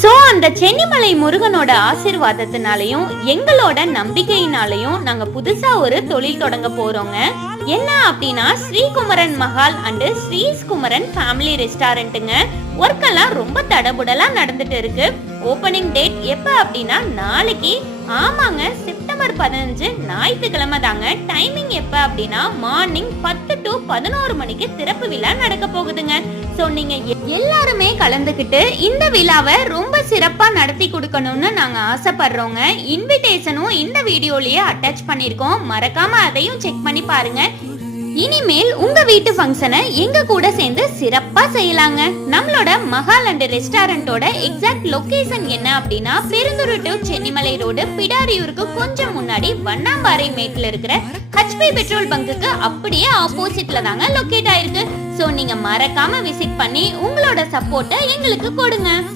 So அந்த சென்னிமலை முருகனோட ஆசீர்வாதத்தினாலையும் எங்களோட நம்பிக்கையினாலையும் நாங்க புதுசா ஒரு தொழில் தொடங்க போறோங்க. என்ன அப்படின்னா ஸ்ரீகுமரன் மஹால் அண்ட் ஸ்ரீகுமரன் ஃபேமிலி ரெஸ்டாரண்ட்டுங்க. ஒர்க் எல்லாம் ரொம்ப தடபுடலா நடந்துட்டு இருக்கு. ஓபனிங் டேட் எப்ப அப்படின்னா நாளைக்கு. ஆமாங்க, செப்டம்பர் 15 ஞாயிற்றுக்கிழமை தாங்க. டைமிங் எப்ப அப்படின்னா மார்னிங் 10 to 11 மணிக்கு திறப்பு விழா நடக்க போகுதுங்க. சோ நீங்க எல்லாருமே கலந்துக்கிட்டு இந்த விழாவை ரொம்ப சிறப்பா நடத்தி கொடுக்கணும்னு நாங்க ஆசைப்படுறோங்க. இன்விடேஷனும் இந்த வீடியோலயே அட்டாச் பண்ணிருக்கோம், மறக்காம அதையும் செக் பண்ணி பாருங்க. இனிமேல் உங்க வீட்டு ஃபங்க்ஷனை எங்க கூட சேர்ந்து சிறப்பா செய்யலாங்க. நம்மளோட மஹால் அண்ட் ரெஸ்டாரண்டோட எக்ஸாக்ட் லொகேஷன் என்ன அப்படின்னா பெருந்துறை டு சென்னிமலை ரோடு, பிடாரியூருக்கு கொஞ்சம் முன்னாடி வண்ணாம்பாறை மேட்ல இருக்கிற ஹெச்பி பெட்ரோல் பங்குக்கு அப்படியே ஆப்போசிட்ல தாங்க லொகேட் ஆயிருக்கு. சோ நீங்க மறக்காம விசிட் பண்ணி உங்களோட சப்போர்ட்டை எங்களுக்கு கொடுங்க.